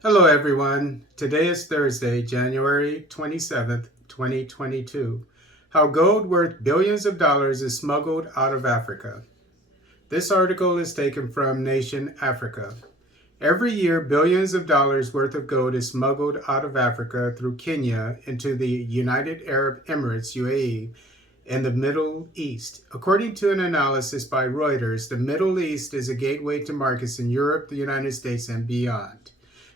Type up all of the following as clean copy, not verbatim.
Hello, everyone. Today is Thursday, January 27th, 2022. How gold worth billions of dollars is smuggled out of Africa. This article is taken from Nation Africa. Every year, billions of dollars worth of gold is smuggled out of Africa through Kenya into the United Arab Emirates, UAE, and the Middle East. According to an analysis by Reuters, the Middle East is a gateway to markets in Europe, the United States, and beyond.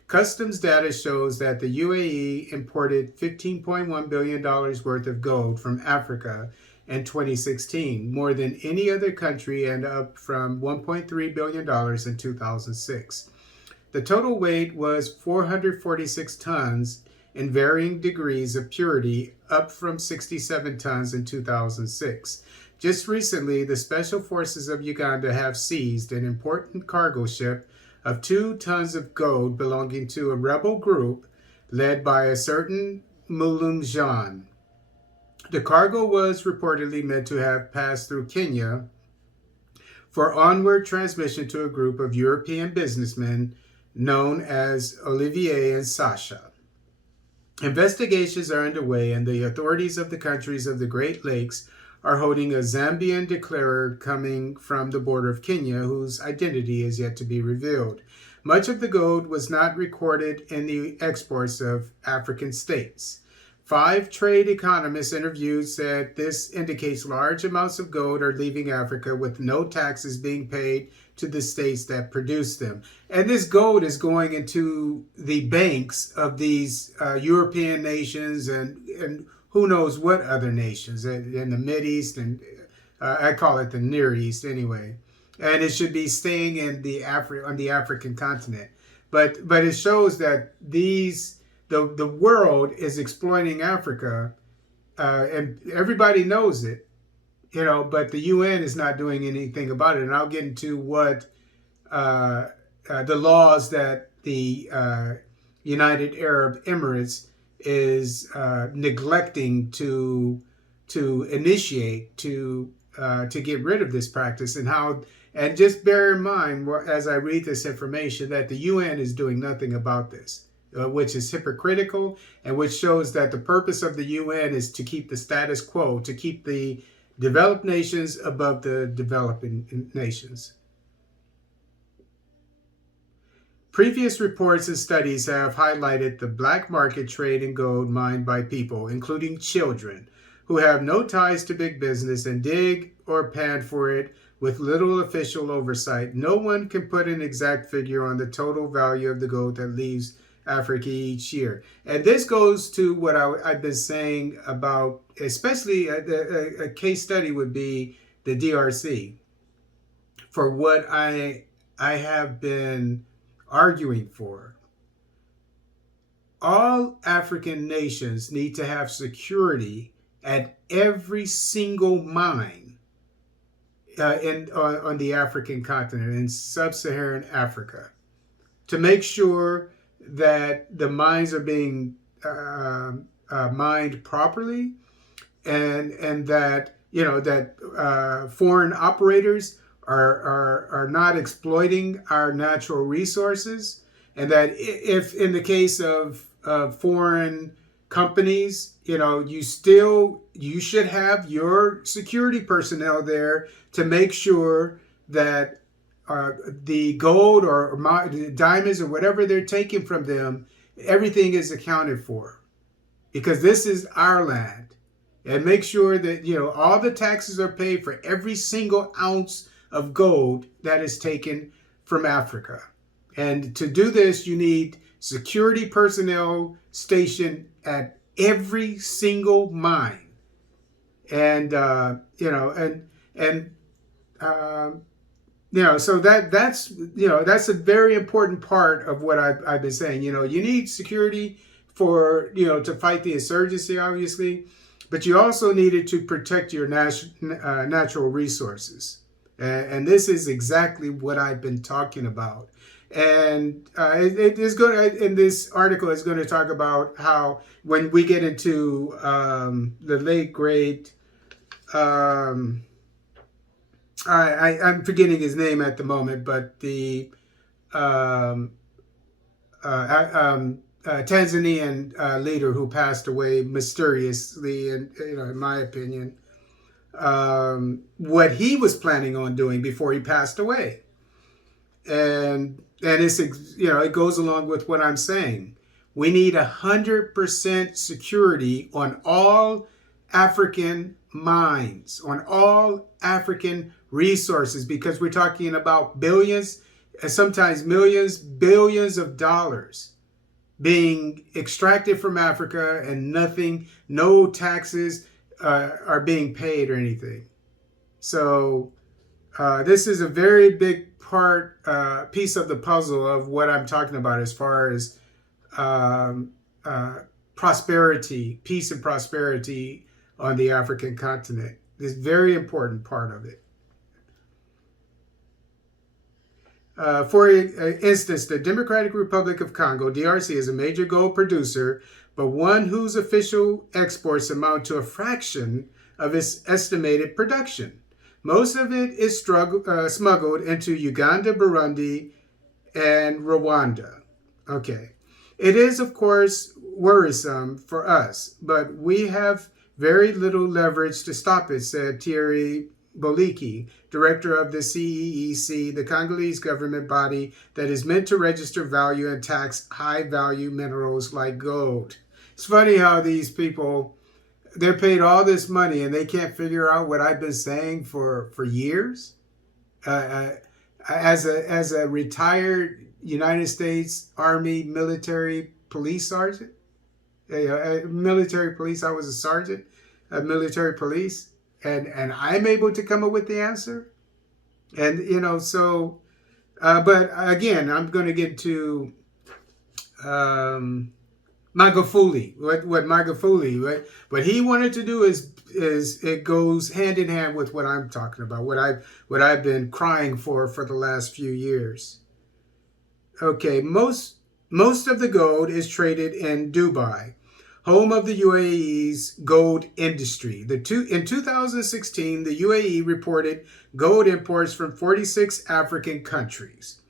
Customs data shows that the UAE imported $15.1 billion worth of gold from Africa in 2016, more than any other country and up from $1.3 billion in 2006. The total weight was 446 tons in varying degrees of purity, up from 67 tons in 2006. Just recently, the Special Forces of Uganda have seized an important cargo ship of 2 tons of gold belonging to a rebel group led by a certain Mulum Jean. The cargo was reportedly meant to have passed through Kenya for onward transmission to a group of European businessmen known as Olivier and Sasha. Investigations are underway, and the authorities of the countries of the Great Lakes are holding a Zambian declarer coming from the border of Kenya, whose identity is yet to be revealed. Much of the gold was not recorded in the exports of African states. 5 trade economists interviewed said this indicates large amounts of gold are leaving Africa with no taxes being paid to the states that produce them. And this gold is going into the banks of these European nations and who knows what other nations in the Mideast, and I call it the Near East anyway. And it should be staying in the on the African continent. But it shows that the world is exploiting Africa, and everybody knows it, but the UN is not doing anything about it. And I'll get into what the laws that the United Arab Emirates is neglecting to initiate to get rid of this practice, and how. And just bear in mind, as I read this information, that the UN is doing nothing about this, which is hypocritical, and which shows that the purpose of the UN is to keep the status quo, to keep the developed nations above the developing nations. Previous reports and studies have highlighted the black market trade in gold mined by people, including children, who have no ties to big business and dig or pan for it with little official oversight. No one can put an exact figure on the total value of the gold that leaves Africa each year. And this goes to what I've been saying about, especially a case study would be the DRC, for what I have been arguing for. All African nations need to have security at every single mine on the African continent, in sub-Saharan Africa, to make sure that the mines are being mined properly, and that foreign operators are not exploiting our natural resources, and that if in the case of foreign companies, you should have your security personnel there to make sure that the gold or diamonds or whatever they're taking from them, everything is accounted for, because this is our land. And make sure that all the taxes are paid for every single ounce of gold that is taken from Africa. And to do this, you need security personnel stationed at every single mine. And so that's a very important part of what I've been saying. You need security for to fight the insurgency, obviously, but you also need it to protect your natural resources. And this is exactly what I've been talking about. And it is going in this article is going to talk about how, when we get into the late great, I'm forgetting his name at the moment, but the Tanzanian leader who passed away mysteriously, in my opinion, what he was planning on doing before he passed away. And it's, it goes along with what I'm saying. We need 100% security on all African mines, on all African resources, because we're talking about billions, sometimes millions, billions of dollars being extracted from Africa, and no taxes are being paid or anything. So this is a very big piece of the puzzle of what I'm talking about as far as prosperity, peace and prosperity on the African continent. It's a very important part of it. For instance, the Democratic Republic of Congo, DRC, is a major gold producer, but one whose official exports amount to a fraction of its estimated production. Most of it is smuggled into Uganda, Burundi, and Rwanda. Okay. It is, of course, worrisome for us, but we have very little leverage to stop it, said Thierry Boliki, director of the CEEC, the Congolese government body that is meant to register, value, and tax high-value minerals like gold. It's funny how these people, they're paid all this money and they can't figure out what I've been saying for years. As a retired United States Army military police sergeant, military police, I was a sergeant of military police, and I'm able to come up with the answer. And, but again, I'm going to get to Magufuli, what Magufuli, what he wanted to do is it goes hand in hand with what I'm talking about, what I've been crying for the last few years. Okay, most of the gold is traded in Dubai, home of the UAE's gold industry. In 2016, the UAE reported gold imports from 46 African countries.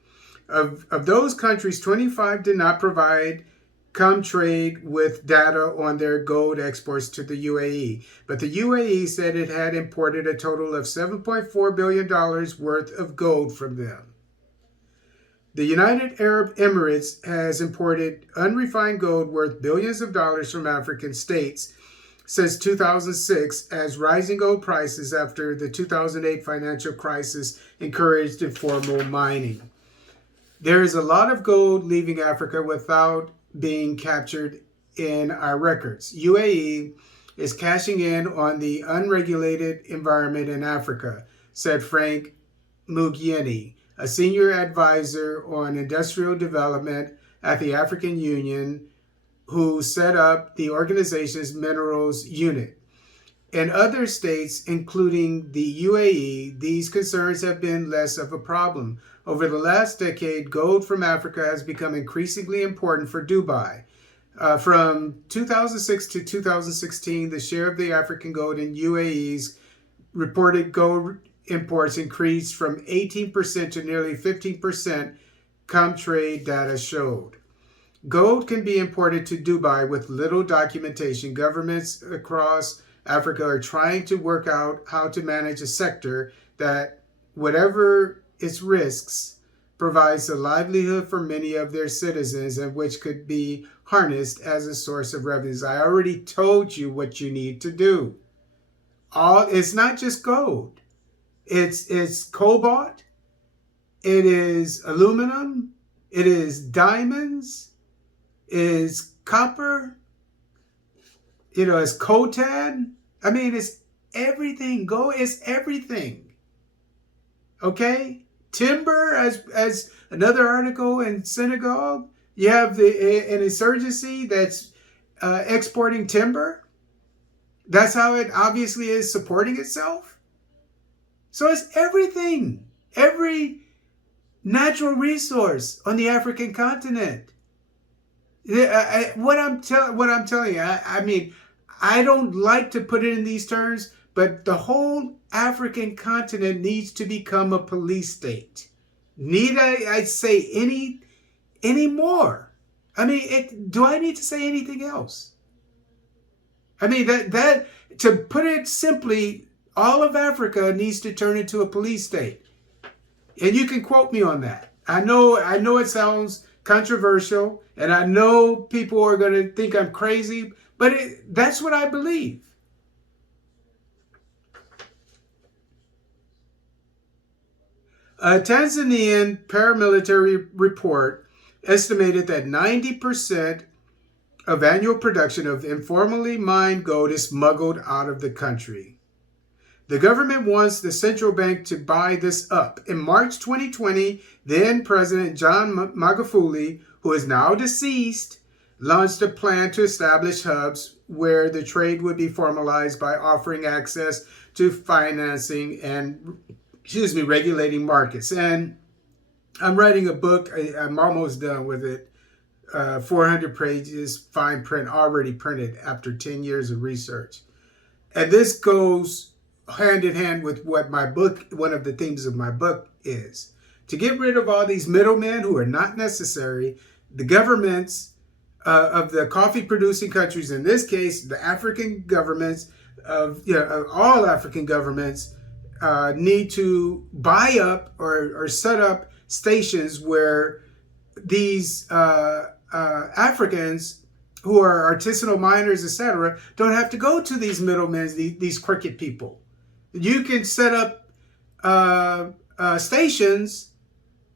Of those countries, 25 did not provide Comtrade with data on their gold exports to the UAE, but the UAE said it had imported a total of $7.4 billion worth of gold from them. The United Arab Emirates has imported unrefined gold worth billions of dollars from African states since 2006, as rising gold prices after the 2008 financial crisis encouraged informal mining. There is a lot of gold leaving Africa without being captured in our records. UAE is cashing in on the unregulated environment in Africa, said Frank Mugieni, a senior advisor on industrial development at the African Union, who set up the organization's minerals unit. In other states, including the UAE, these concerns have been less of a problem. Over the last decade, gold from Africa has become increasingly important for Dubai. From 2006 to 2016, the share of the African gold in UAE's reported gold imports increased from 18% to nearly 15%, Comtrade data showed. Gold can be imported to Dubai with little documentation. Governments across Africa are trying to work out how to manage a sector that, whatever its risks, provides a livelihood for many of their citizens and which could be harnessed as a source of revenues. I already told you what you need to do. It's not just gold. It's cobalt, it is aluminum, it is diamonds, it is copper, it's coltan. I mean, it's everything. Gold is everything. Okay? Timber, as another article in Senegal, you have an insurgency that's exporting timber. That's how it obviously is supporting itself. So it's everything, every natural resource on the African continent. What I'm telling you, I mean, I don't like to put it in these terms, but the whole African continent needs to become a police state. Need I say any more? I mean, do I need to say anything else? I mean, that to put it simply, all of Africa needs to turn into a police state. And you can quote me on that. I know it sounds controversial, and I know people are going to think I'm crazy, but that's what I believe. A Tanzanian paramilitary report estimated that 90% of annual production of informally mined gold is smuggled out of the country. The government wants the central bank to buy this up. In March 2020, then President John Magufuli, who is now deceased, launched a plan to establish hubs where the trade would be formalized by offering access to financing and, regulating markets. And I'm writing a book. I'm almost done with it. 400 pages, fine print, already printed after 10 years of research. And this goes hand in hand with what my book, one of the themes of my book is. To get rid of all these middlemen who are not necessary, the governments of the coffee producing countries, in this case, the African governments of all African governments, need to buy up or set up stations where these Africans who are artisanal miners, etc., don't have to go to these middlemen, these crooked people. You can set up stations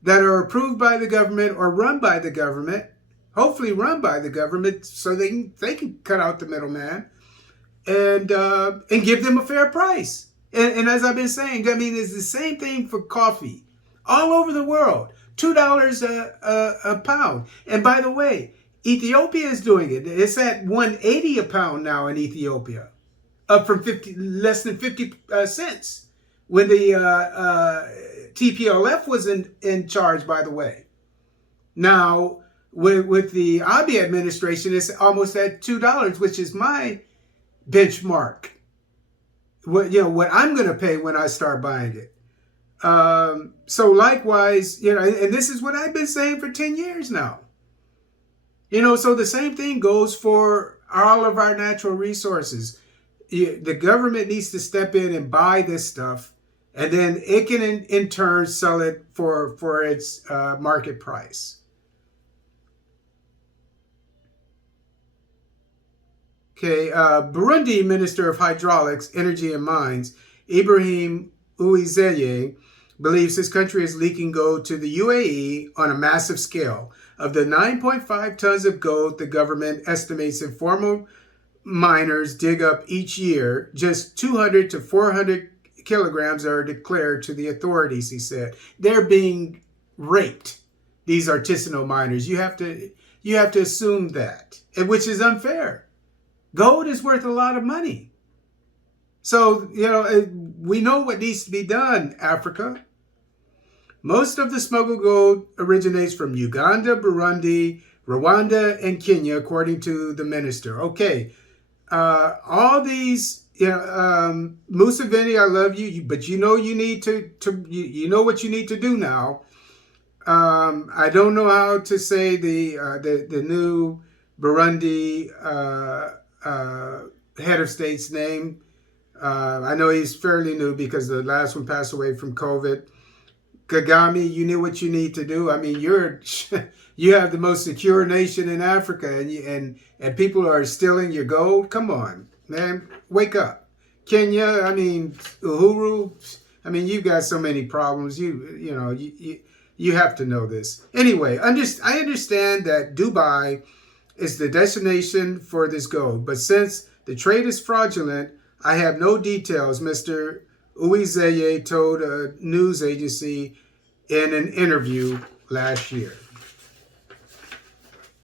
that are approved by the government or run by the government, hopefully run by the government, so they can cut out the middleman and give them a fair price. And as I've been saying, I mean, it's the same thing for coffee all over the world. $2 a pound. And by the way, Ethiopia is doing it. It's at $1.80 a pound now in Ethiopia, up from less than 50 cents when the TPLF was in charge, by the way. Now, with the Abiy administration, it's almost at $2, which is my benchmark. What I'm going to pay when I start buying it. So likewise, and this is what I've been saying for 10 years now. So the same thing goes for all of our natural resources. The government needs to step in and buy this stuff, and then it can in turn sell it for its market price. Okay, Burundi Minister of Hydraulics, Energy and Mines, Ibrahim Uwizeye, believes his country is leaking gold to the UAE on a massive scale. Of the 9.5 tons of gold the government estimates informal miners dig up each year, just 200 to 400 kilograms are declared to the authorities, he said. They're being raped, these artisanal miners. You have to assume that, which is unfair. Gold is worth a lot of money. So, we know what needs to be done, Africa. Most of the smuggled gold originates from Uganda, Burundi, Rwanda, and Kenya, according to the minister. Okay, all these, Museveni, I love you, but you know you need you know what you need to do now. I don't know how to say the new Burundi head of state's name. I know he's fairly new because the last one passed away from COVID. Kagame, you knew what you need to do. I mean, you have the most secure nation in Africa, and people are stealing your gold. Come on, man, wake up. Kenya, I mean, Uhuru, I mean, you've got so many problems. You have to know this. Anyway, I understand that Dubai is the destination for this gold, but since the trade is fraudulent, I have no details, Mr. Uwizeye told a news agency in an interview last year.